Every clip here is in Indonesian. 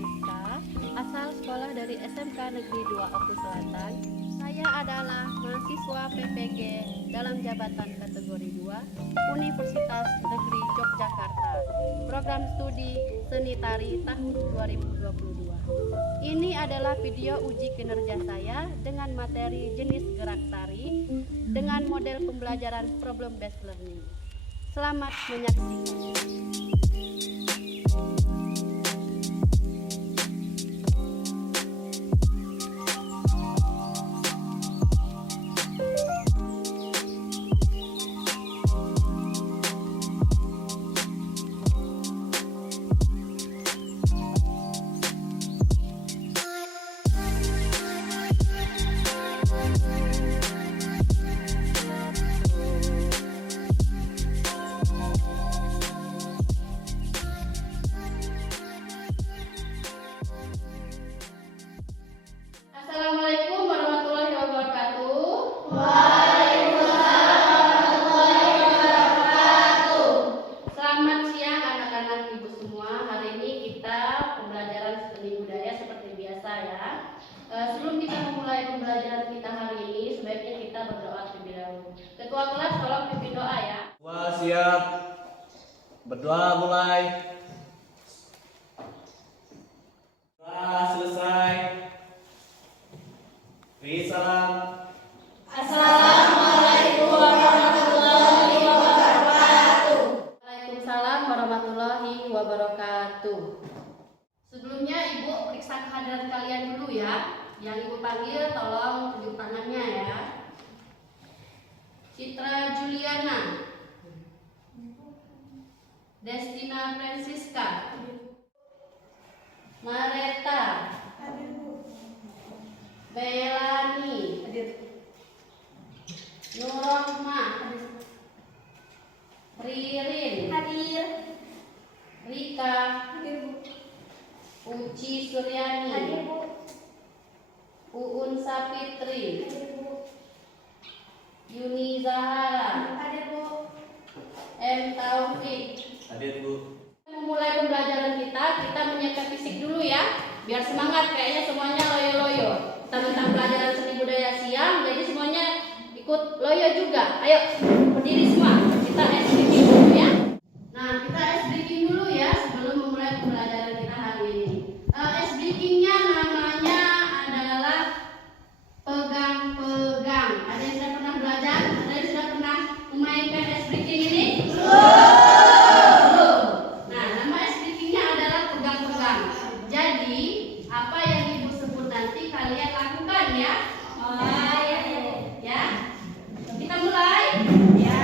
Rizka, asal sekolah dari SMK Negeri 2 Oku Selatan. Saya adalah mahasiswa PPG dalam jabatan kategori 2 Universitas Negeri Yogyakarta, program studi seni tari tahun 2022. Ini adalah video uji kinerja saya dengan materi jenis gerak tari dengan model pembelajaran problem based learning. Selamat menyaksikan. Assalamualaikum warahmatullahi wabarakatuh. Waalaikumsalam warahmatullahi wabarakatuh. Selamat siang anak-anak ibu semua. Hari ini kita pembelajaran seni budaya seperti biasa ya. Sebelum kita memulai pembelajaran kita hari ini, sebaiknya kita berdoa terlebih dahulu. Ketua kelas tolong pimpin doa ya. Wah, siap. Berdoa mulai. Doa selesai. Beri salam. Assalamualaikum warahmatullahi wabarakatuh. Waalaikumsalam warahmatullahi wabarakatuh. Sebelumnya ibu periksa kehadiran kalian dulu ya. Yang ibu panggil tolong tunjuk tangannya ya. Citra Juliana, Destina Francisca, Mareta, Belani, Nurrohmah, Ririn, Rika, Uci Suryani, Uun Sapitri, Yuni Zahara, M. Taufik. Hadir, Bu. Memulai pembelajaran kita menyiapkan fisik dulu ya, biar semangat. Kayaknya semuanya loyo-loyo. Kita tentang pelajaran seni budaya siang, jadi semuanya ikut loyo juga. Ayo berdiri semua, kita ice breaking dulu ya. Nah, kita ice breaking dulu ya sebelum memulai pembelajaran kita hari ini. Ice breakingnya namanya adalah pegang-pegang. Ada yang sudah pernah belajar? Ada yang sudah pernah memainkan ice breaking ini? Nah, nama ice breakingnya adalah pegang-pegang. Jadi, apa yang ibu sebut nanti kalian lakukan ya? Ya. Kita mulai. Ya.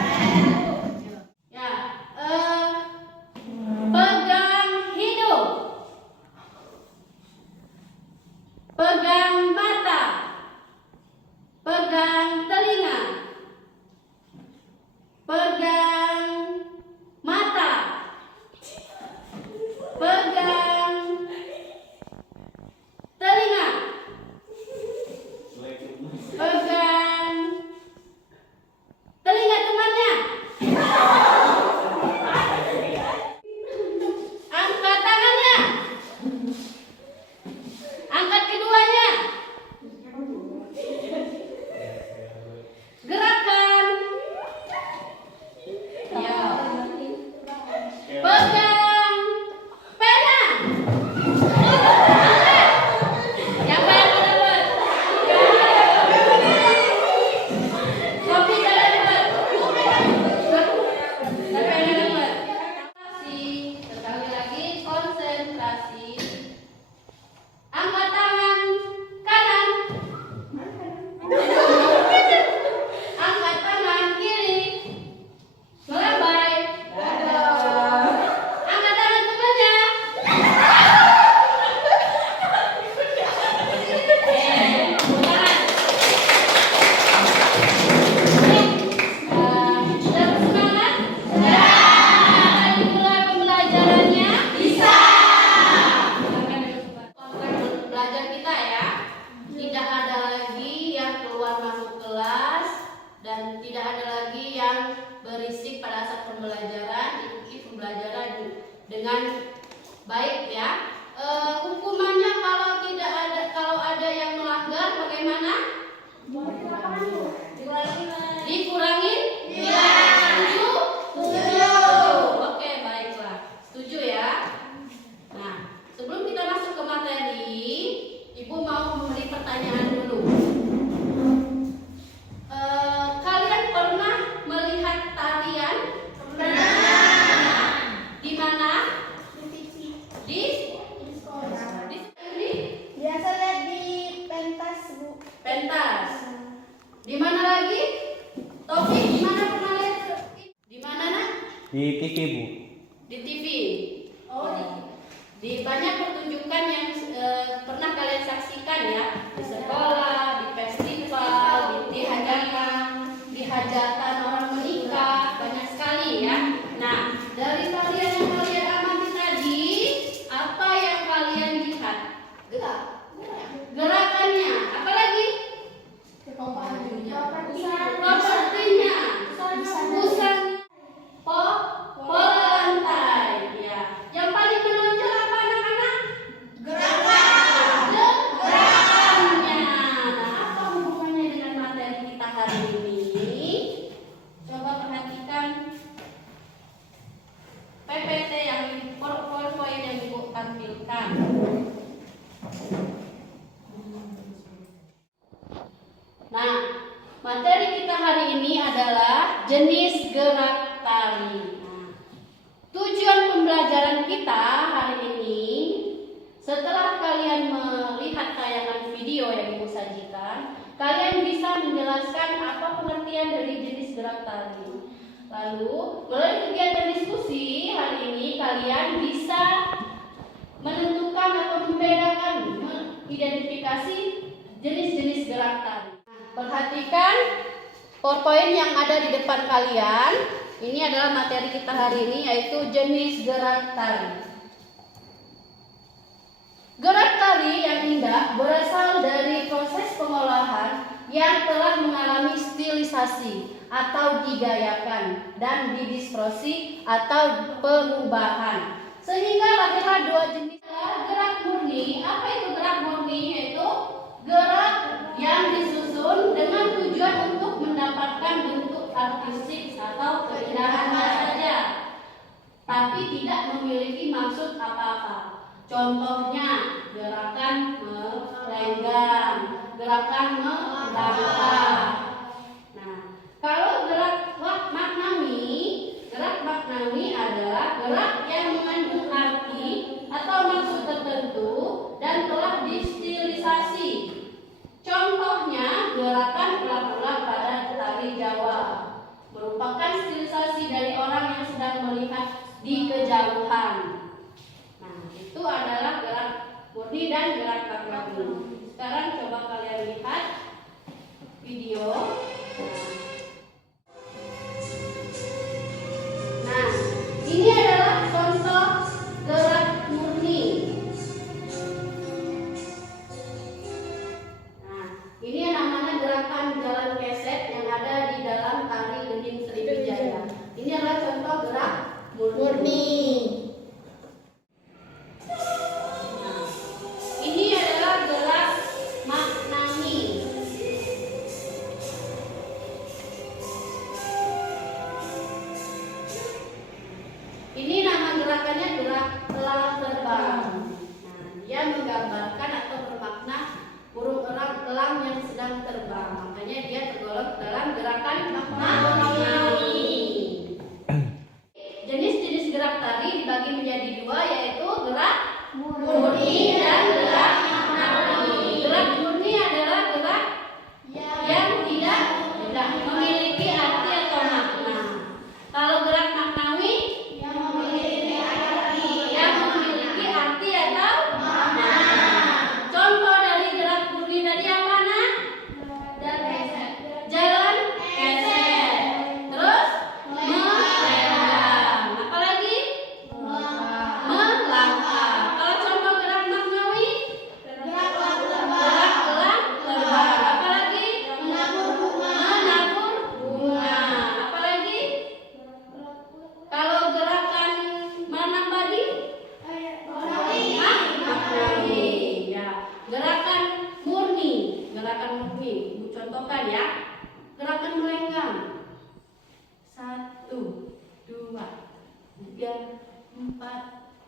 Dikurangin? Iya. Setuju? Oke, baiklah. Setuju ya? Nah, sebelum kita masuk ke materi, Ibu mau memberi pertanyaan dulu. Kalian pernah melihat tarian? Pernah. Di mana? Di sekolah. Di Biasa lihat di pentas, Bu. pentas. Di mana lagi? Taufik, di mana pernah lihat? Di mana, Nak? Di TV, Bu. Di TV. Oh, di banyak pertunjukan yang pernah kalian saksikan ya, di sekolah, di festival, di hajatan orang menikah, banyak sekali ya. Nah, dari tarian yang kalian amati tadi, apa yang kalian lihat? Gerakannya, apa lagi? Propertinya, busan, pola lantai. Ya. Yang paling menonjol apa anak-anak? Gerakannya. Nah, apa hubungannya dengan materi kita hari ini? Coba perhatikan PPT yang poin yang Ibu tampilkan. Nah, materi kita hari ini adalah jenis gerak tari. Nah, tujuan pembelajaran kita hari ini, setelah kalian melihat tayangan video yang Ibu sajikan, kalian bisa menjelaskan apa pengertian dari jenis gerak tari. Lalu, melalui kegiatan diskusi hari ini, kalian bisa menentukan atau membedakan, mengidentifikasi jenis-jenis gerak tari. Perhatikan PowerPoint yang ada di depan kalian. Ini adalah materi kita hari ini, yaitu jenis gerak tari. Gerak tari yang indah berasal dari proses pengolahan yang telah mengalami stilisasi atau digayakan dan didistorsi atau pengubahan, sehingga lahirlah dua jenis gerak murni. Apa itu gerak murni? Yaitu gerak yang disusun dengan tujuan untuk mendapatkan bentuk artistik atau keindahannya saja, tapi tidak memiliki maksud apa-apa. Contohnya gerakan melenggang, gerakan melangkah. Nah, kalau gerak maknawi adalah gerak yang mengandung arti atau maksud tertentu dan telah distilisasi. Contohnya gerakan ulang-ulang pada tari Jawa merupakan stilisasi dari orang yang sedang melihat di kejauhan. Nah, itu adalah gerak murni dan gerak maknawi. Sekarang coba kalian lihat video. Nah, ini adalah contoh gerak murni. Ini yang namanya gerakan jalan keset yang ada di dalam tari Gending Sriwijaya. Ini adalah contoh gerak murni. Nah, ini adalah gerak maknawi. Ini nama gerakannya gerak elang terbang. Nah, dia menggambarkan atau bermakna burung elang yang sedang terbang. Makanya dia tergolong dalam gerakan maknawi. Jenis-jenis gerak tari dibagi menjadi dua, yaitu gerak murni dan gerak maknawi. Gerak murni adalah gerak yang tidak memiliki arti atau makna. Kalau gerak maknawi yang memiliki arti atau makna. Contoh dari gerak murni tadi apa, Nak? Jalan keset. Terus melenggang. Apa lagi? Melangkah. Kalau contoh gerak maknawi, gerak elang terbang. Apa lagi? Menabur bunga. Apa lagi? Kalau gerakan menanam padi? Maknawi. Ya. Gerakan murni. Ibu contohkan ya. Gerakan melenggang. 1, 2, 3, 4,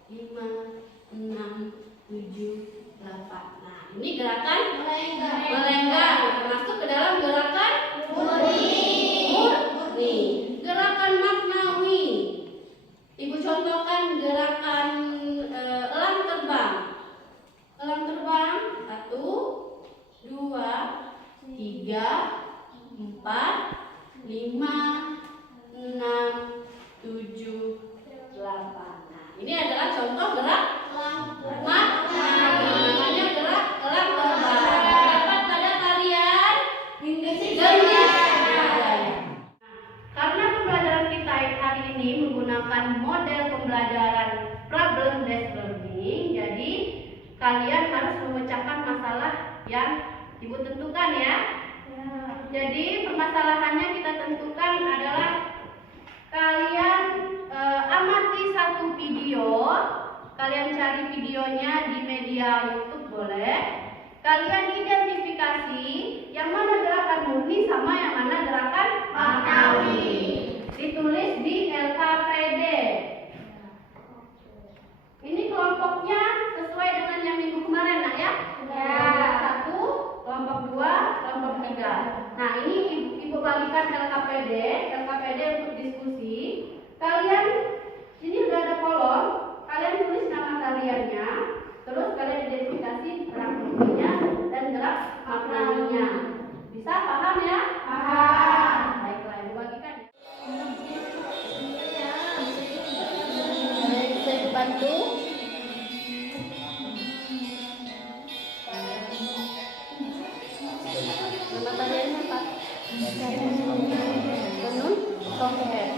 5, 6, 7, 8. Nah, ini gerakan melenggang. Masuk ke dalam gerakan murni. Gerakan maknawi. Ibu contohkan gerakan elang terbang. Elang terbang 1, 2, 3, 4, 5, 6, 7, 8. Nah, ini adalah contoh gerak maknawi. Namanya gerak elang terbang. Dapat pada tarian Indonesia. Karena pembelajaran kita hari ini menggunakan model pembelajaran problem based learning, jadi kalian harus memecahkan masalah yang ibu tentukan ya. Jadi permasalahannya kita tentukan adalah kalian amati satu video, kalian cari videonya di media YouTube boleh. Kalian identifikasi yang mana gerakan murni sama yang mana gerakan maknawi. Ditulis di LKPD. Ini kelompoknya sesuai dengan yang minggu kemarin, nak ya? Kelompok 1, kelompok 2, kelompok 3. Nah, ini ibu bagikan LKPD untuk diskusi. Kalian ini udah ada kolom, kalian tulis nama tariannya, terus kalian identifikasi gerak murninya dan gerak maknawinya. Bisa paham ya? Paham. Baiklah, ibu bagikan. Bisa ibu bantu? Nama tariannya apa? Tenun Songket.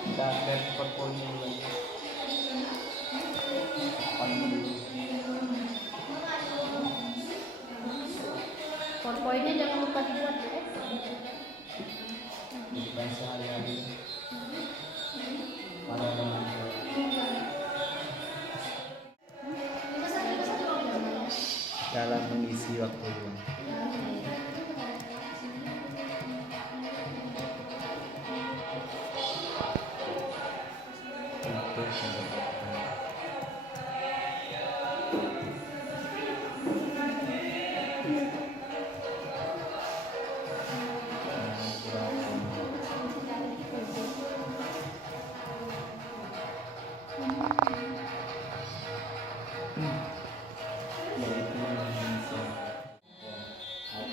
Kita lihat portfolio lagi. PowerPoint-nya jangan lupa dibuat ya. Bukan sehari-hari. Para teman-teman. Dalam mengisi waktu luang.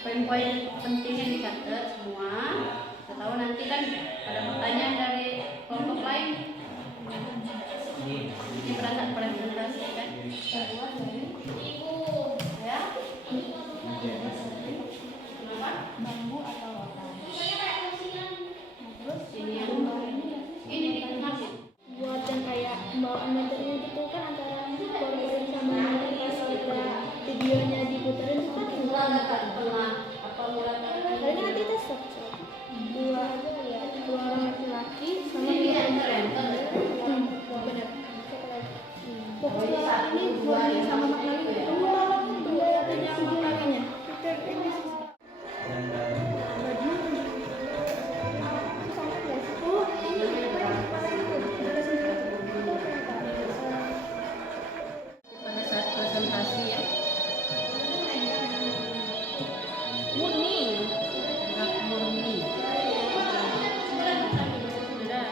Poin-poin pentingnya dicatat semua. Kita tahu nanti kan ada pertanyaan dari kelompok lain. Ini presentasi kan? Ya? Kenapa? Bambu atau rotan. Terus ini dikasih. Buat yang kayak pembawaan materi itu kan antara PowerPoint sama pas kita videonya diputerin itu kan kalian nanti tes workshop dua orang laki-laki sama dua benar pokoknya ini buat sama maknanya yang maknanya Pada saat presentasi ya. Murni. Gerak murni. Sudah.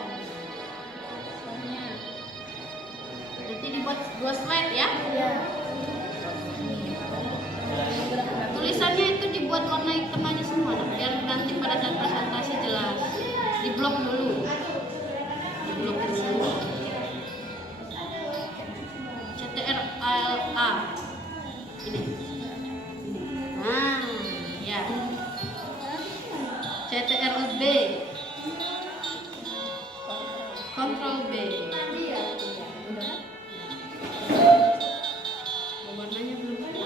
Nanti dibuat 2 slide ya. Tulisannya itu dibuat warna hitam aja semua, biar nanti pada saat presentasi jelas. Di blok dulu. Di blok dulu. CTRL-A. Ini. Nah, ya. CTRL-B. Ctrl B. Warnanya belum ada.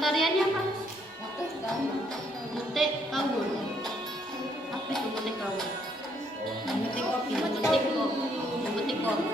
tariannya apa? Mute kawul. Apa itu mute kawul? Memetik kopi. Memetik kopi.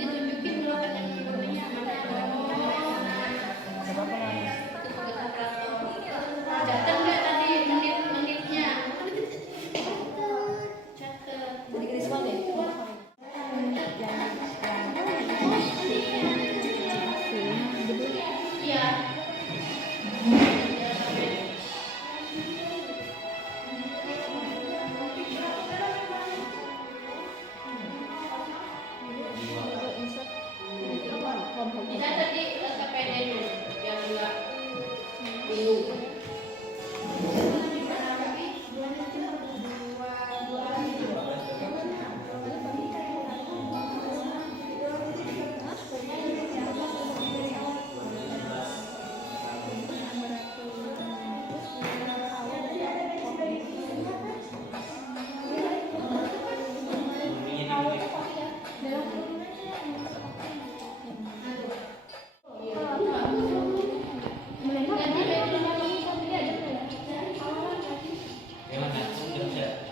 Ditunjukin dulu namanya catat nggak tadi menit-menitnya? Catat. Iya. Bisa tadi sepeda dulu biar enggak bingung.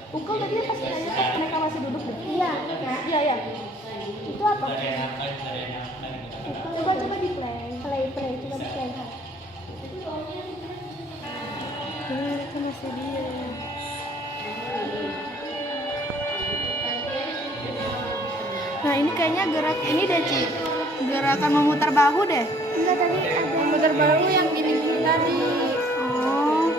Pukul tadi pas mereka masih duduk deh. Iya, iya. Itu apa? Coba di play, coba di play. Itu masih dia. Nah ini kayaknya gerak ini deh Ci, gerakan memutar bahu deh. Enggak tadi ada memutar bahu yang gini tadi. Oh.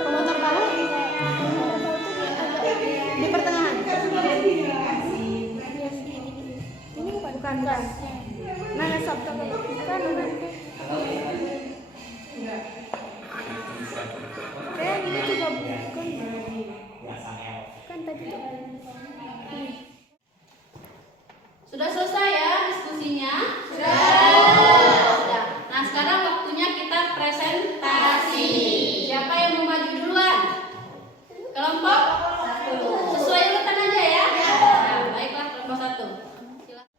Memutar bahu di pertengahan. Ini bukan. Mana sob bukan. Kayak ini juga bukan. Kan tadi tuh. Sudah selesai ya diskusinya? Sudah. Nah, sekarang waktunya kita presentasi. Siapa yang mau maju duluan? Kelompok? Sesuai urutan aja ya? Nah, baiklah kelompok 1. Silakan.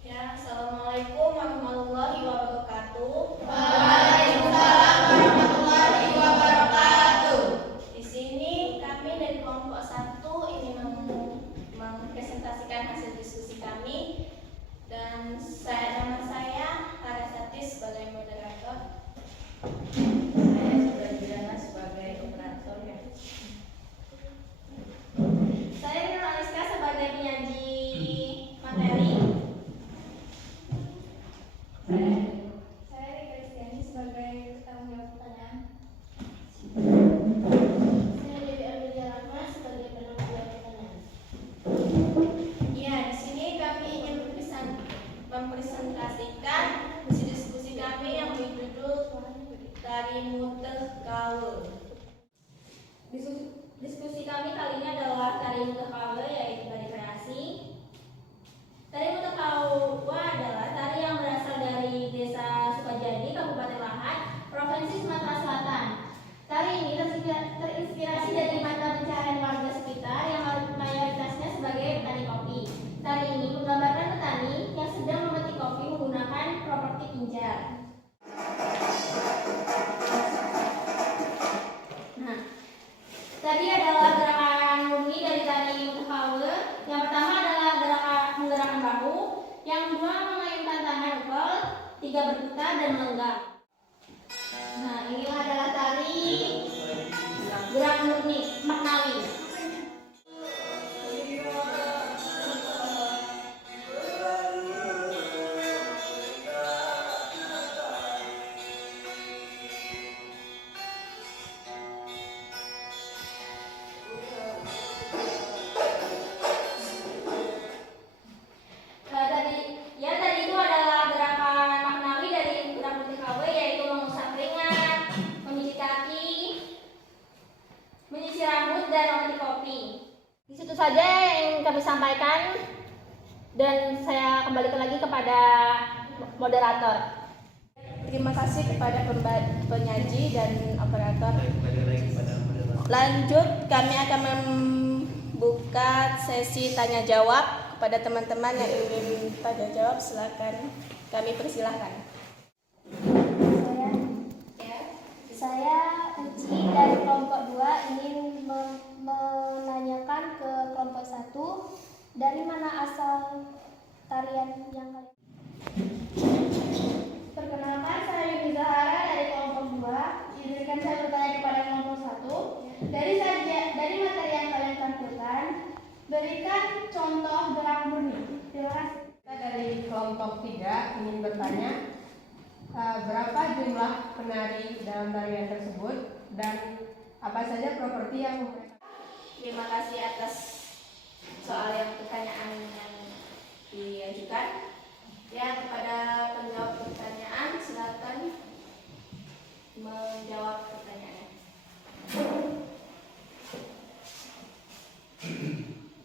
Ya, assalamualaikum warahmatullahi wabarakatuh. Waalaikumsalam warahmatullahi wabarakatuh. Di sini kami dari kelompok 1 yang ingin kami sampaikan, dan saya kembalikan lagi kepada moderator. Terima kasih kepada penyaji dan operator. Kembali lagi pada moderator. Lanjut, kami akan membuka sesi tanya jawab kepada teman-teman yang ingin tanya jawab. Silakan, kami persilahkan. Saya Eci dari kelompok 2 ingin menanyakan ke kelompok 1, dari mana asal tarian yang kalian? Perkenalkan, saya Yuni Zahara dari kelompok 2. Izinkan saya bertanya kepada kelompok 1. Dari materi yang kalian tampilkan, berikan contoh gerak murni. Terima kasih. Kita dari kelompok 3 ingin bertanya, berapa jumlah penari dalam tarian tersebut dan apa saja properti yang mereka. Terima kasih atas soal yang pertanyaan yang diajukan. Ya, kepada penjawab pertanyaan, silakan menjawab pertanyaannya.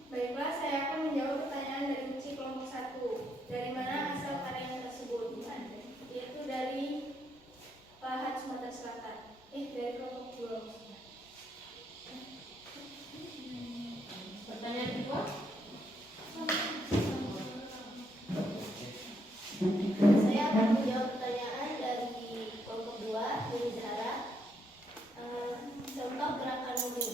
Baiklah, saya akan menjawab pertanyaan dari Uci kelompok 1. Dari mana asal tarian tersebut? Yaitu dari Pahat, Sumatera Selatan. Dari kelompok 2. Pertanyaan kedua. Saya akan menjawab pertanyaan dari kelompok 2, Yuni Zahara. Contoh gerakan murni.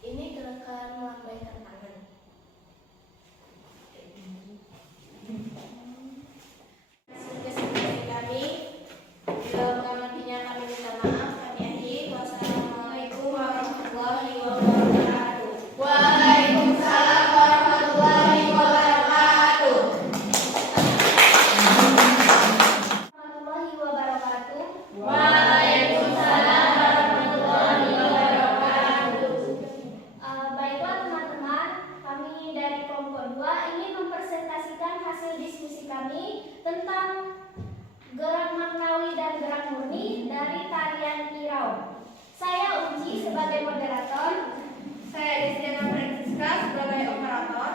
Ini gerakan melambaikan tangan. Kesempatan kami, bila mengamatinya kami minta maaf. Kami akhiri. Wassalamualaikum warahmatullahi wabarakatuh. Waalaikumsalam warahmatullahi wabarakatuh. Warahmatullahi wabarakatuh. Waalaikumsalam warahmatullahi wabarakatuh. Baiklah teman-teman, kami dari kelompok 2 ingin mempresentasikan hasil diskusi kami tentang gerak maknawi dan gerak murni dari tarian Irau. Saya Uci sebagai moderator. Saya Destiana Francisca sebagai operator.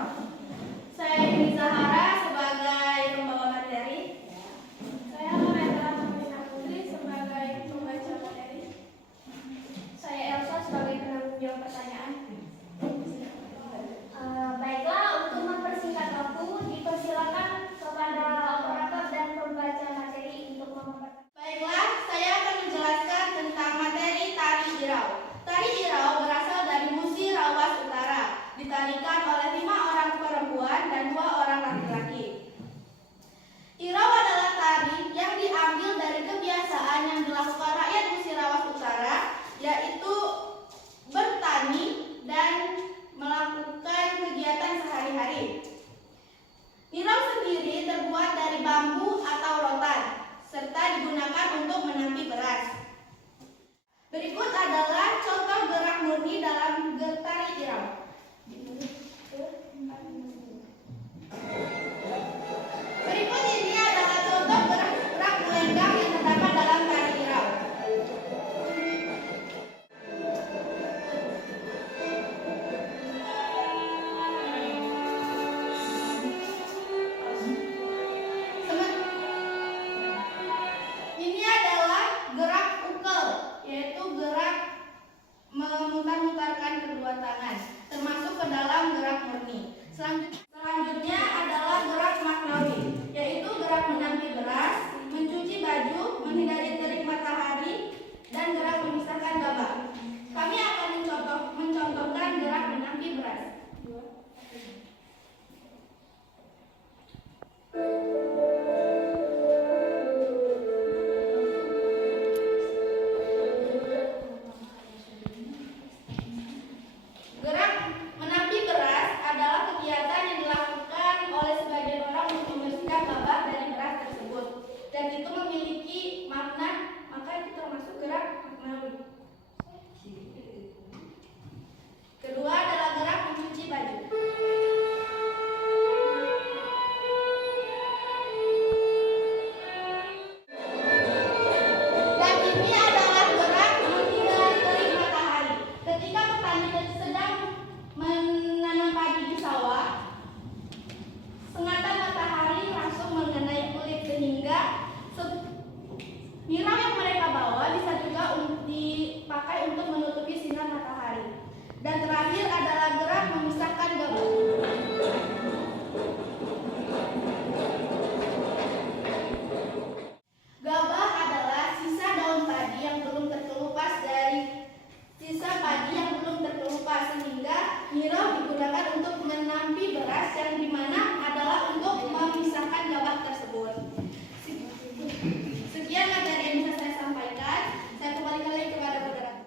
Saya Yuni Zahara sebagai pembawa materi. Saya Mahendra Mamina Putri sebagai pembaca materi. Saya Elsa sebagai penanggung jawab pertanyaan. Baiklah, untuk mempersingkat waktu, dipersilakan kepada operator dan pembaca materi untuk memaparkan. Baiklah, saya akan menjelaskan tentang materi tari Irau. Tari Irau berasal dari Musi Rawas Utara, ditarikan oleh 5 orang perempuan dan 2 orang laki-laki. Irau adalah tari yang diambil dari kebiasaan yang dilakukan rakyat Musi Rawas Utara, yaitu bertani dan melakukan kegiatan sehari-hari. Irau sendiri terbuat dari bambu atau rotan, serta digunakan untuk menampi beras. Berikut adalah contoh gerak murni dalam tari Irau. Berikut ini adalah contoh gerak melenggang yang terdapat dalam tari Irau. Ini adalah gerak ukel, yaitu gerak memutar-mutarkan kedua tangan, termasuk ke dalam gerak murni. Selanjutnya adalah gerak maknawi, yaitu gerak menampi beras, mencuci baju, menghindari terik matahari, dan gerak memisahkan gabah. Kami akan mencontohkan gerak menampi beras. Gerak dipakai untuk menutupi sinar matahari. Dan terakhir adalah gerak memisahkan gabah. Gabah adalah sisa daun padi yang belum terkelupas sehingga nirau digunakan untuk menampi beras yang dimana adalah untuk memisahkan gabah tersebut. Sekian materi yang bisa saya sampaikan. Saya kembalikan lagi kepada moderator.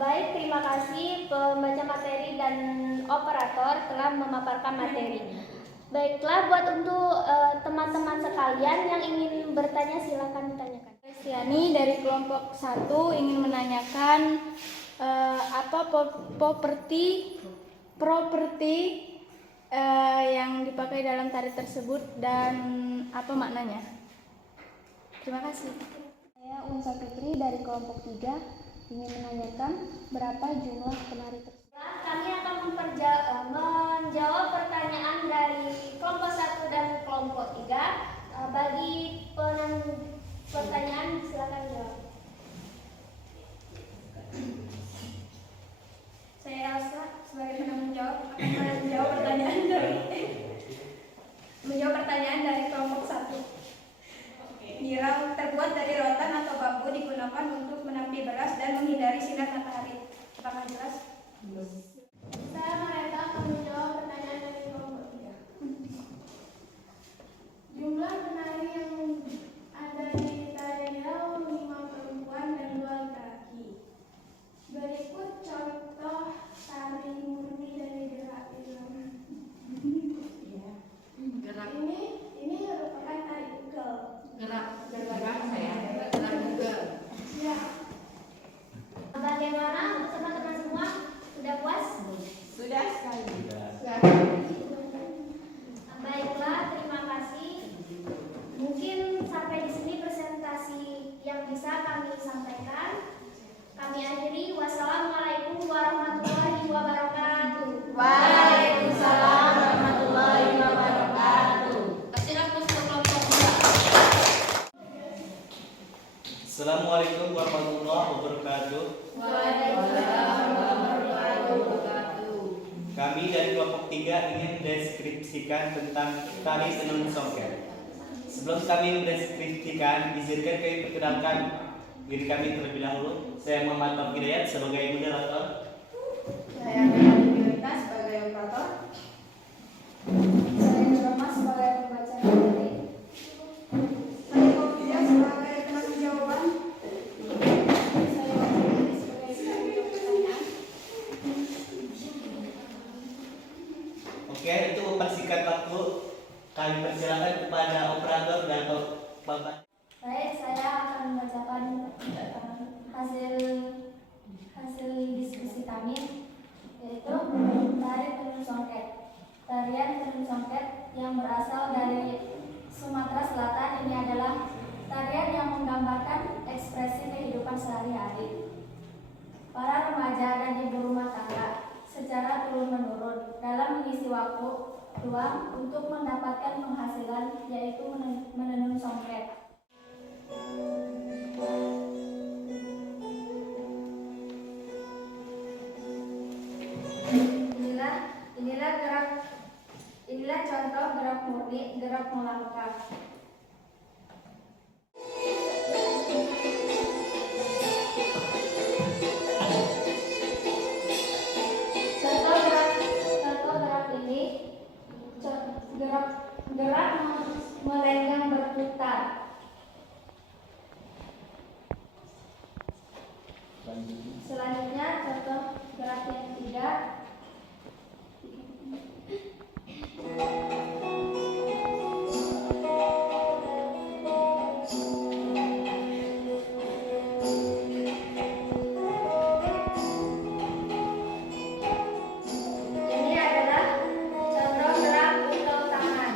Baik, terima kasih pembaca materi dan operator telah memaparkan materi. Baiklah, buat untuk teman-teman sekalian yang ingin bertanya silakan ditanyakan. Kristiani dari kelompok 1 ingin menanyakan apa properti yang dipakai dalam tari tersebut dan apa maknanya. Terima kasih. Saya Unsa Fitri dari kelompok 3 ingin menanyakan berapa jumlah penari tersebut. Kami akan menjawab pertanyaan dari kelompok 1 dan kelompok 3. Bagi pertanyaan silakan jawab. Saya Elsa sebagai penanggung jawab akan menjawab pertanyaan dari kelompok 1. Nirau terbuat dari rotan atau bambu digunakan untuk menampi beras dan menghindari sinar matahari. Apakah jelas? Saya Mareta akan menjawab pertanyaan dari kelompok 3. Jumlah penari yang ada di tari nirau 5 perempuan dan 2 laki-laki. Berikut contoh tari murni dari gerak Islam. Ini merupakan tari ugal. Gerak saya. Gerak juga. Ya. Bagaimana untuk teman-teman semua? Sudah puas? Sudah sekali. Baiklah, terima kasih. Mungkin sampai di sini presentasi yang bisa kami sampaikan. Kami akhiri. Wassalamualaikum warahmatullahi wabarakatuh. Waalaikumsalam warahmatullahi wabarakatuh. Assalamualaikum warahmatullahi wabarakatuh. Kami dari kelompok 3 ingin mendeskripsikan tentang tari tenun songket. Sebelum kami mendeskripsikan, izinkan kami perkenalkan diri kami terlebih dahulu. Saya Muhammad Taufik Hidayat sebagai moderator. Saya Nurul Prioritas sebagai operator. Saya Nurma sebagai pembaca materi. Saya Kopia sebagai penanggung jawaban. Saya Wahyu sebagai penanggung pertanyaan. Oke, untuk mempersingkat waktu, kami persilakan kepada operator dan Bapak. Baik, saya akan membacakan hasil diskusi kami, yaitu tari tenun songket. Tarian tenun songket yang berasal dari Sumatera Selatan ini adalah tarian yang menggambarkan ekspresi kehidupan sehari-hari. Para remaja dan ibu rumah tangga secara turun-menurun dalam mengisi waktu luang untuk mendapatkan penghasilan, yaitu menenun songket. Inilah contoh gerak murni, gerak melangkah. Contoh gerak ini gerak melenggang berputar. Selanjutnya contoh gerak yang ketiga. Ini adalah contoh gerak pulau tangan.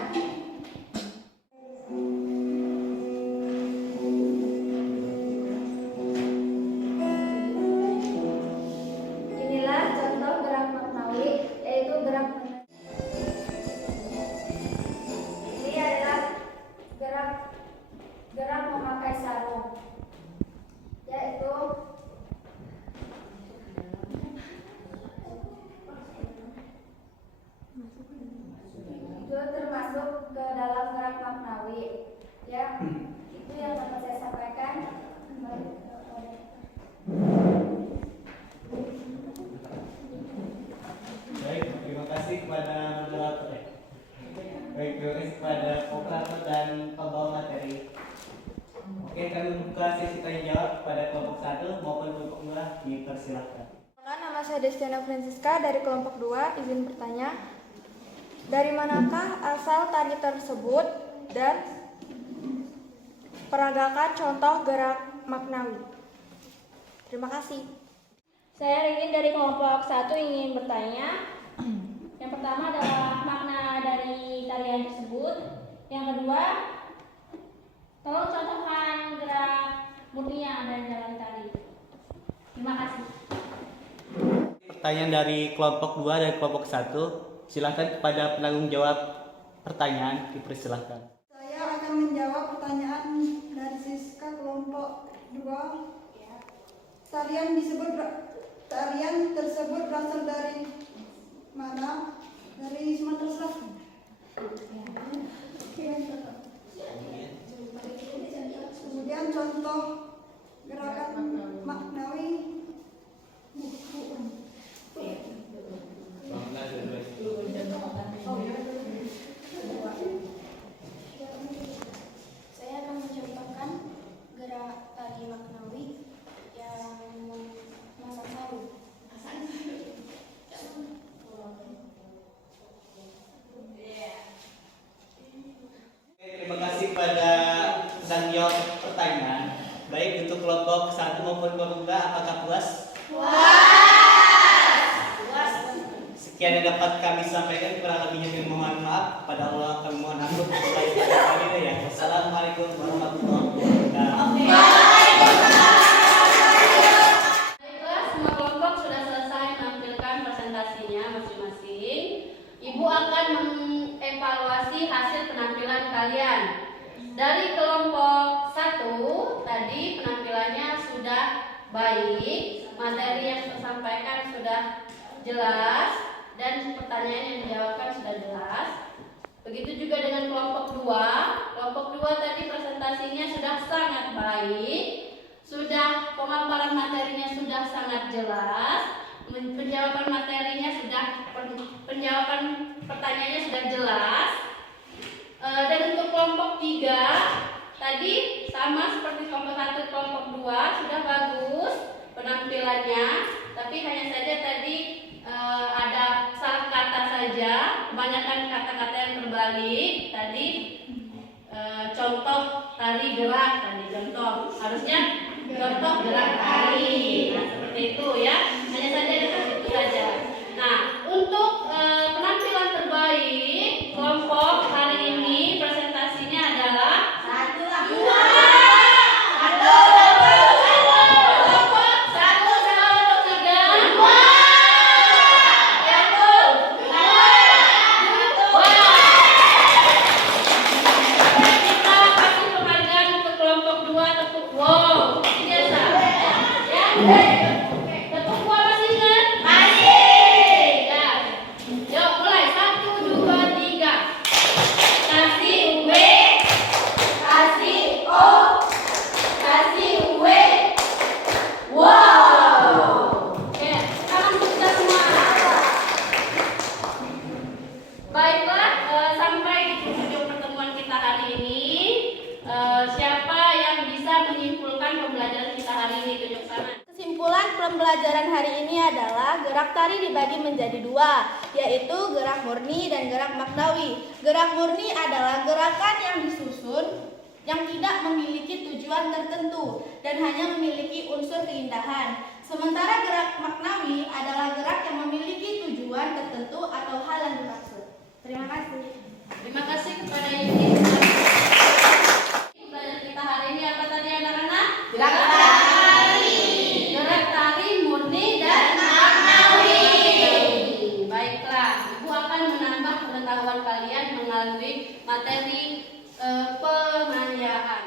Dipersilahkan. Nama saya Destiana Francisca dari kelompok 2. Izin bertanya, dari manakah asal tari tersebut dan peragakan contoh gerak maknawi? Terima kasih. Saya Ringin dari kelompok 1 ingin bertanya. Yang pertama adalah makna dari tarian tersebut. Yang kedua, tolong contohkan gerak murni yang ada di dalam tari. Terima kasih. Pertanyaan dari kelompok 2 dan kelompok 1. Silakan kepada penanggung jawab pertanyaan, dipersilahkan. Saya akan menjawab pertanyaan dari Siska kelompok 2. Tarian tersebut berasal dari mana? Dari Sumatera Selatan. Kemudian contoh gerakan maknawi. Saya akan mencontohkan gerak tari maknawi yang masak saru. Terima kasih pada penanggung jawab pertanyaan. Baik untuk kelompok 1 maupun kelompok 2, apakah puas? Sekian yang dapat kami sampaikan, kurang lebihnya kami mohon maaf. Pada Allah kami mohon ampun. Wassalamualaikum warahmatullahi wabarakatuh. Baiklah, semua kelompok sudah selesai menampilkan presentasinya masing-masing. Ibu akan mengevaluasi hasil penampilan kalian. Dari kelompok 1 tadi penampilannya sudah baik, materi yang disampaikan sudah jelas, dan pertanyaan yang dijawabkan sudah jelas. Begitu juga dengan kelompok 2. Kelompok 2 tadi presentasinya sudah sangat baik, sudah pemaparan materinya sudah sangat jelas, penjawaban materinya sudah, penjawaban pertanyaannya sudah jelas. Dan untuk kelompok 3 tadi sama seperti kelompok 1, kelompok 2 sudah bagus penampilannya, tapi hanya saja tadi ada salah kata saja, kebanyakan kata-kata yang terbalik. Tadi contoh tari gerak, tadi contoh harusnya contoh gerak tari. Nah, seperti itu ya, hanya saja ada itu saja. Nah, untuk penampilan terbaik kelompok hari ini presentasinya adalah pembelajaran hari ini adalah gerak tari dibagi menjadi dua, yaitu gerak murni dan gerak maknawi. Gerak murni adalah gerakan yang disusun yang tidak memiliki tujuan tertentu dan hanya memiliki unsur keindahan. Sementara gerak maknawi adalah gerak yang memiliki tujuan tertentu atau hal yang dimaksud. Terima kasih. Terima kasih kepada Yuni. Pembelajaran kita hari ini apa tadi anak-anak? Gerak tari. Gerak tari murni dan maknawi. Baiklah, Ibu akan menambah pengetahuan kalian melalui materi pemayaan.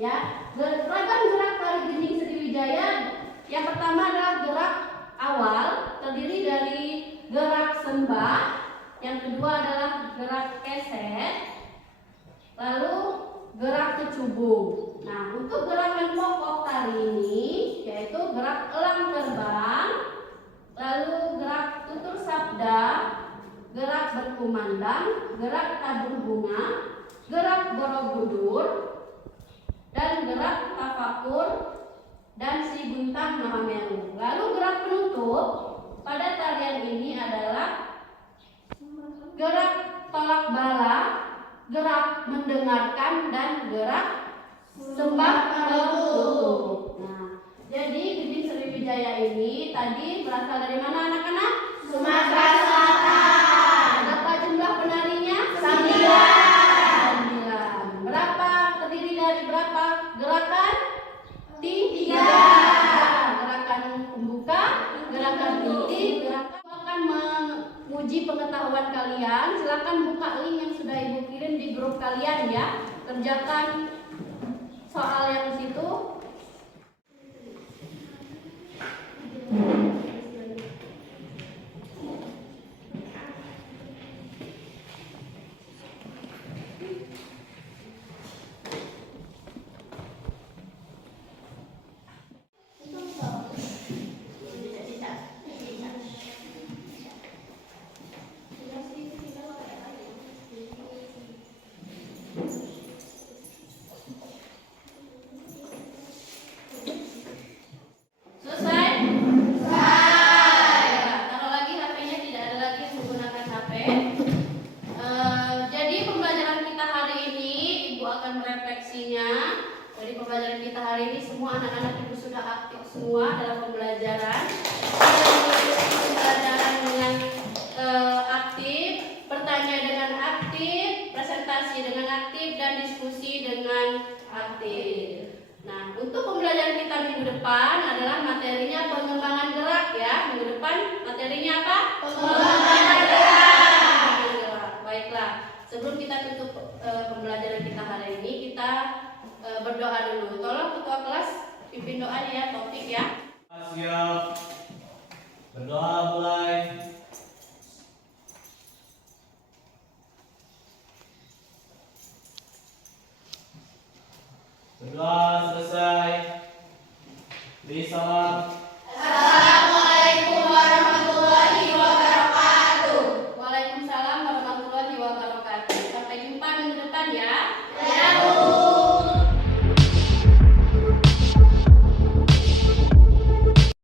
Ya, ragam gerak tari Gening Sriwijaya. Yang pertama adalah gerak awal, terdiri dari gerak sembah. Yang kedua adalah gerak keset, lalu gerak kecubung. Nah, untuk gerakan pokok tari ini yaitu gerak elang terbang, lalu gerak tutur sabda, gerak berkumandang, gerak tabur bunga, gerak borobudur, dan gerak tafakur dan si buntang Mahameru. Lalu gerak penutup pada tarian ini adalah gerak tolak bala, gerak mendengarkan, dan gerak sembah penutup. Nah, jadi Geding Sriwijaya ini tadi berasal dari mana anak-anak? Sumatera Selatan. Berapa jumlah penarinya? 9. Berapa? Terdiri dari berapa gerakan? 3. Gerakan pembuka, gerakan inti, gerakan akan menguji pengetahuan kalian. Silakan buka link yang sudah Ibu kirim di grup kalian ya. Kerjakan soal yang di situ. Selesai? Taruh lagi HP-nya, tidak ada lagi yang menggunakan HP. Jadi pembelajaran kita hari ini, Ibu akan merefleksinya. Jadi pembelajaran kita hari ini semua anak-anak Ibu sudah aktif semua dalam pembelajaran. Pembelajaran dengan aktif, bertanya dengan aktif, presentasi dengan aktif, dan diskusi dengan aktif. Nah, untuk pembelajaran kita minggu depan adalah materinya pengembangan gerak ya. Minggu depan materinya apa? Pengembangan gerak. Baiklah, sebelum kita tutup pembelajaran kita hari ini, kita berdoa dulu. Tolong ketua kelas pimpin doanya ya, Taufik ya.